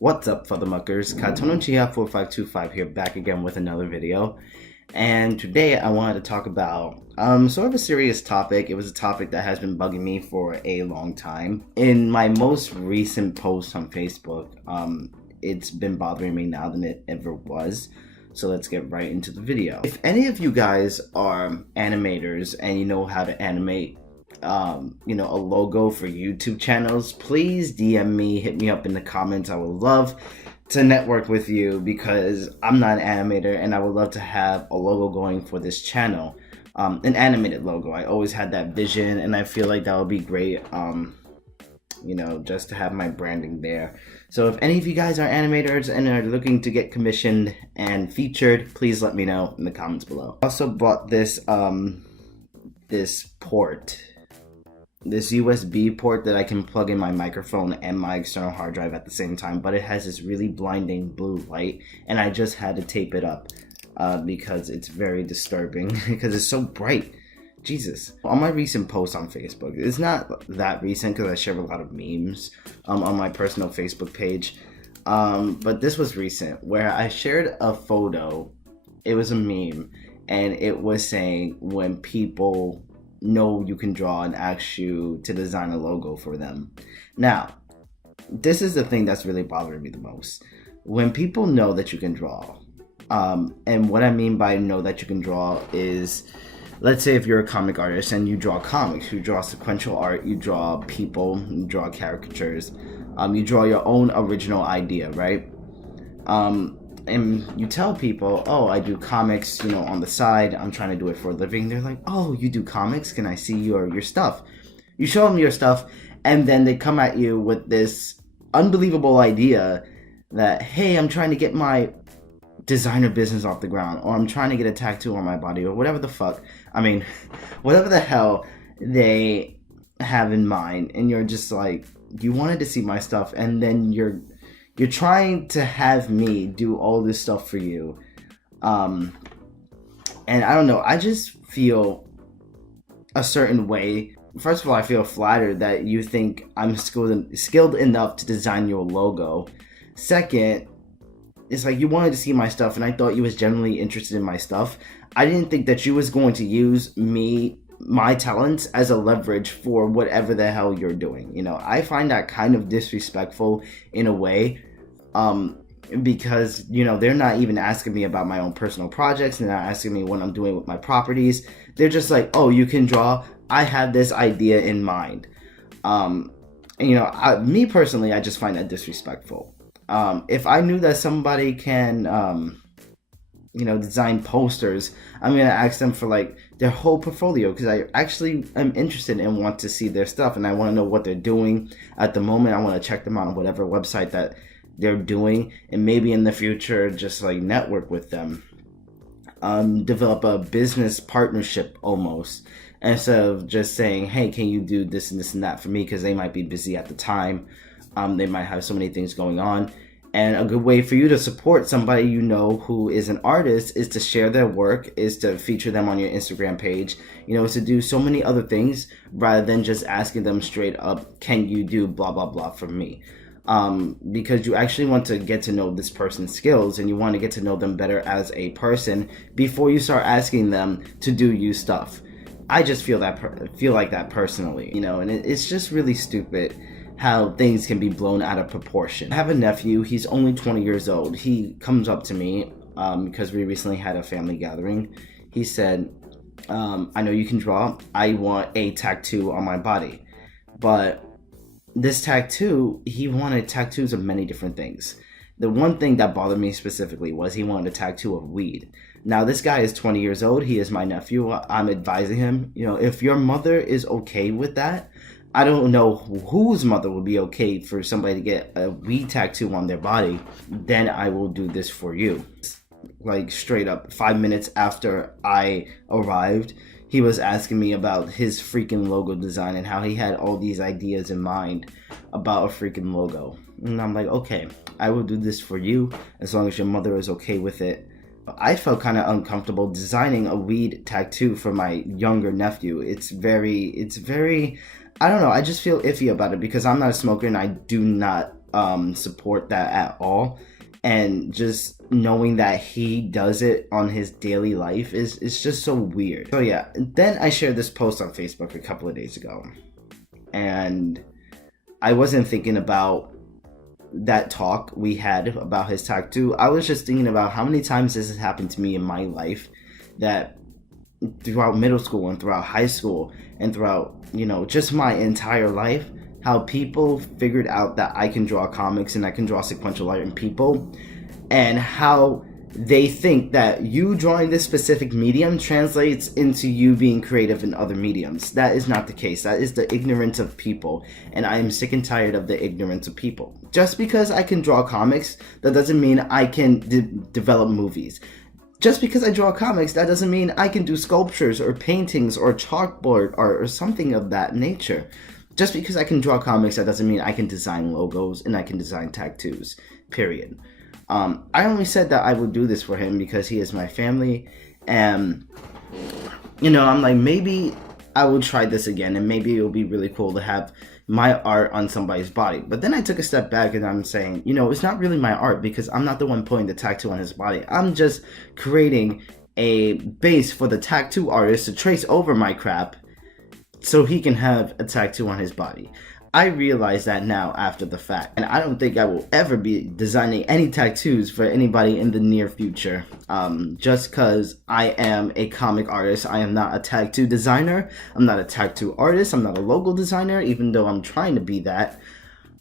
What's up, fother muckers? Katono4525 here, back again with another video. And today I wanted to talk about sort of a serious topic. It was a topic that has been bugging me for a long time. In my most recent post on Facebook, it's been bothering me now than it ever was. So let's get right into the video. If any of you guys are animators and you know how to animate a logo for YouTube channels, please DM me, hit me up in the comments. I would love to network with you because I'm not an animator and I would love to have a logo going for this channel, an animated logo. I always had that vision and I feel like that would be great, just to have my branding there. So if any of you guys are animators and are looking to get commissioned and featured, please let me know in the comments below. I also bought this this USB port that I can plug in my microphone and my external hard drive at the same time, but it has this really blinding blue light and I just had to tape it up because it's very disturbing because it's so bright. Jesus. On my recent post on Facebook, it's not that recent because I share a lot of memes on my personal Facebook page, but this was recent where I shared a photo. It was a meme and it was saying when people know you can draw and ask you to design a logo for them. Now, this is the thing that's really bothering me the most. When people know that you can draw, and what I mean by know that you can draw is, let's say if you're a comic artist and you draw comics, you draw sequential art, you draw people, you draw caricatures, you draw your own original idea, right? And you tell people, oh, I do comics, on the side, I'm trying to do it for a living. They're like, oh, you do comics? Can I see your stuff? You show them your stuff, and then they come at you with this unbelievable idea that, hey, I'm trying to get my designer business off the ground, or I'm trying to get a tattoo on my body, or whatever the fuck. I mean, whatever the hell they have in mind, and you're just like, you wanted to see my stuff, and then you're trying to have me do all this stuff for you. And I don't know, I just feel a certain way. First of all, I feel flattered that you think I'm skilled enough to design your logo. Second, it's like you wanted to see my stuff and I thought you was genuinely interested in my stuff. I didn't think that you was going to use my talents as a leverage for whatever the hell you're doing. I find that kind of disrespectful in a way, because they're not even asking me about my own personal projects. They're not asking me what I'm doing with my properties. They're just like, oh, you can draw, I have this idea in mind. Me personally, I just find that disrespectful. If I knew that somebody can design posters, I'm gonna ask them for like their whole portfolio because I actually am interested and want to see their stuff and I want to know what they're doing at the moment. I want to check them out on whatever website that they're doing, and maybe in the future just like network with them, develop a business partnership almost, instead of just saying, hey, can you do this and this and that for me, because they might be busy at the time. They might have so many things going on. And a good way for you to support somebody who is an artist is to share their work, is to feature them on your Instagram page, is to do so many other things rather than just asking them straight up, can you do blah, blah, blah for me? Because you actually want to get to know this person's skills and you want to get to know them better as a person before you start asking them to do you stuff. I just feel like that personally, and it's just really stupid how things can be blown out of proportion. I have a nephew, he's only 20 years old. He comes up to me because we recently had a family gathering. He said, I know you can draw, I want a tattoo on my body. But this tattoo, he wanted tattoos of many different things. The one thing that bothered me specifically was he wanted a tattoo of weed. Now, this guy is 20 years old, he is my nephew. I'm advising him, if your mother is okay with that, I don't know whose mother would be okay for somebody to get a weed tattoo on their body, then I will do this for you. Like straight up, 5 minutes after I arrived, he was asking me about his freaking logo design and how he had all these ideas in mind about a freaking logo. And I'm like, okay, I will do this for you as long as your mother is okay with it. I felt kind of uncomfortable designing a weed tattoo for my younger nephew. It's very, I don't know, I just feel iffy about it because I'm not a smoker and I do not support that at all. And just knowing that he does it on his daily life is just so weird. So yeah, then I shared this post on Facebook a couple of days ago, and I wasn't thinking about that talk we had about his tattoo. I was just thinking about how many times this has happened to me in my life, that throughout middle school and throughout high school and throughout, just my entire life, how people figured out that I can draw comics and I can draw sequential art in people, and how they think that you drawing this specific medium translates into you being creative in other mediums. That is not the case. That is the ignorance of people, and I am sick and tired of the ignorance of people. Just because I can draw comics, that doesn't mean I can develop movies. Just because I draw comics, that doesn't mean I can do sculptures or paintings or chalkboard or something of that nature. Just because I can draw comics, that doesn't mean I can design logos and I can design tattoos, period. I only said that I would do this for him because he is my family, and, I'm like, maybe I will try this again, and maybe it'll be really cool to have my art on somebody's body. But then I took a step back and I'm saying, it's not really my art because I'm not the one putting the tattoo on his body. I'm just creating a base for the tattoo artist to trace over my crap so he can have a tattoo on his body. I realize that now after the fact, and I don't think I will ever be designing any tattoos for anybody in the near future. Just because I am a comic artist, I am not a tattoo designer. I'm not a tattoo artist. I'm not a logo designer, even though I'm trying to be that.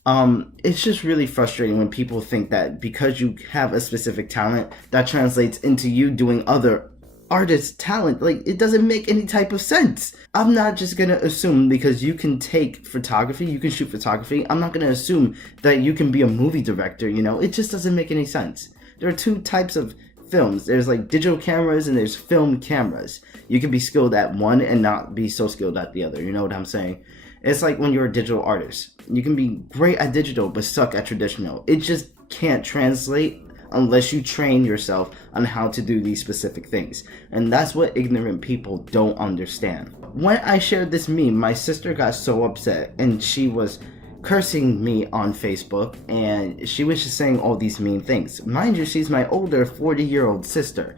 It's just really frustrating when people think that because you have a specific talent, that translates into you doing other artist talent. Like, it doesn't make any type of sense. I'm not just gonna assume because you can take photography, you can shoot photography, I'm not gonna assume that you can be a movie director. It just doesn't make any sense. There are two types of films. There's like digital cameras and there's film cameras. You can be skilled at one and not be so skilled at the other. You know what I'm saying? It's like when you're a digital artist, you can be great at digital but suck at traditional. It just can't translate unless you train yourself on how to do these specific things. And that's what ignorant people don't understand. When I shared this meme, my sister got so upset and she was cursing me on Facebook, and she was just saying all these mean things. Mind you, she's my older 40-year-old sister.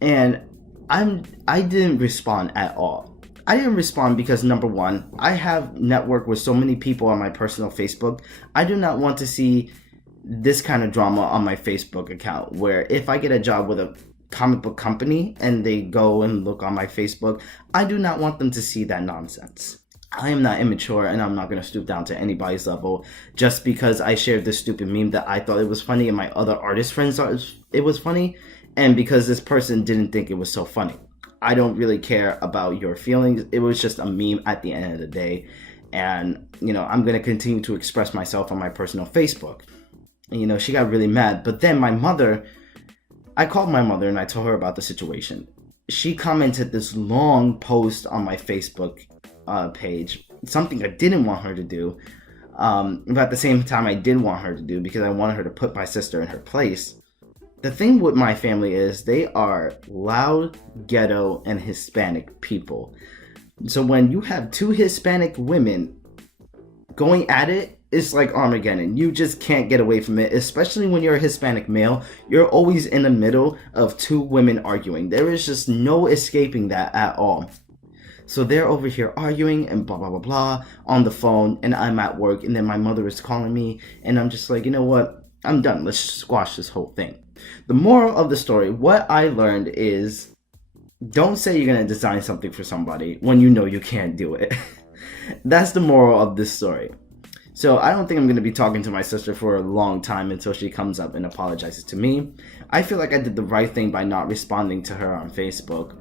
And I didn't respond at all. I didn't respond because, number one, I have networked with so many people on my personal Facebook. I do not want to see this kind of drama on my Facebook account, where if I get a job with a comic book company and they go and look on my Facebook, I do not want them to see that nonsense. I am not immature, and I'm not going to stoop down to anybody's level just because I shared this stupid meme that I thought it was funny and my other artist friends thought it was funny, and because this person didn't think it was so funny. I don't really care about your feelings. It was just a meme at the end of the day, and I'm going to continue to express myself on my personal Facebook. And, she got really mad. But then I called my mother and I told her about the situation. She commented this long post on my Facebook page, something I didn't want her to do, but at the same time I did want her to do because I wanted her to put my sister in her place. The thing with my family is they are loud, ghetto, and Hispanic people. So when you have two Hispanic women going at it, it's like Armageddon. You just can't get away from it, especially when you're a Hispanic male. You're always in the middle of two women arguing. There is just no escaping that at all. So they're over here arguing and blah, blah, blah, blah on the phone, and I'm at work, and then my mother is calling me, and I'm just like, you know what? I'm done. Let's squash this whole thing. The moral of the story, what I learned is, don't say you're going to design something for somebody when you know you can't do it. That's the moral of this story. So I don't think I'm going to be talking to my sister for a long time until she comes up and apologizes to me. I feel like I did the right thing by not responding to her on Facebook,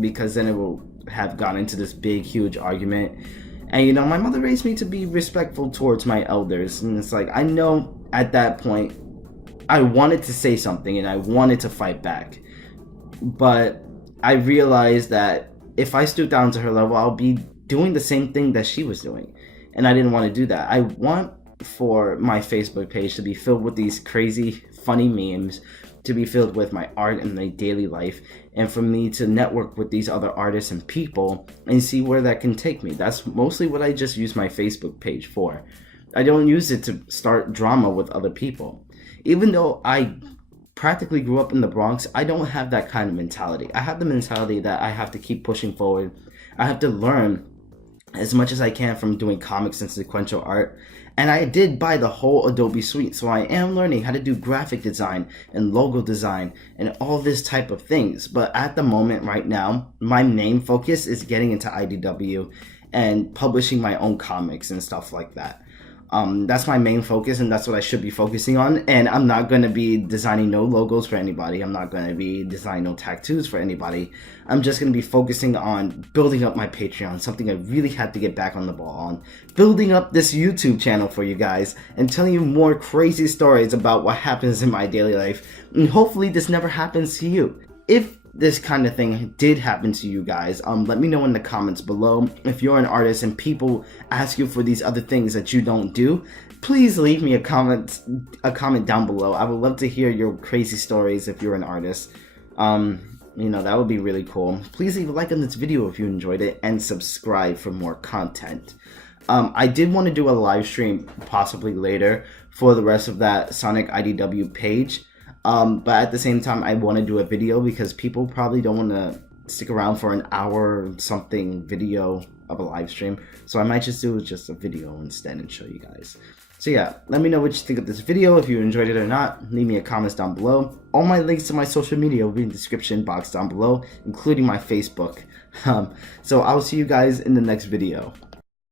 because then it will have gone into this big, huge argument. And, my mother raised me to be respectful towards my elders. And it's like, I know at that point, I wanted to say something and I wanted to fight back. But I realized that if I stoop down to her level, I'll be doing the same thing that she was doing. And I didn't want to do that. I want for my Facebook page to be filled with these crazy, funny memes, to be filled with my art and my daily life, and for me to network with these other artists and people and see where that can take me. That's mostly what I just use my Facebook page for. I don't use it to start drama with other people. Even though I practically grew up in the Bronx, I don't have that kind of mentality. I have the mentality that I have to keep pushing forward. I have to learn as much as I can from doing comics and sequential art. And I did buy the whole Adobe suite, so I am learning how to do graphic design and logo design and all this type of things. But at the moment right now, my main focus is getting into IDW and publishing my own comics and stuff like that. That's my main focus, and that's what I should be focusing on. And I'm not going to be designing no logos for anybody. I'm not going to be designing no tattoos for anybody. I'm just going to be focusing on building up my Patreon, something I really had to get back on the ball on. Building up this YouTube channel for you guys and telling you more crazy stories about what happens in my daily life. And hopefully this never happens to you. If this kind of thing did happen to you guys, let me know in the comments below. If you're an artist and people ask you for these other things that you don't do, please leave me a comment down below. I would love to hear your crazy stories if you're an artist. That would be really cool. Please leave a like on this video if you enjoyed it, and subscribe for more content. I did want to do a live stream possibly later for the rest of that Sonic IDW page. But at the same time, I want to do a video because people probably don't want to stick around for an hour something video of a live stream. So I might just do just a video instead and show you guys. So yeah, let me know what you think of this video. If you enjoyed it or not, leave me a comment down below. All my links to my social media will be in the description box down below, including my Facebook. So I'll see you guys in the next video.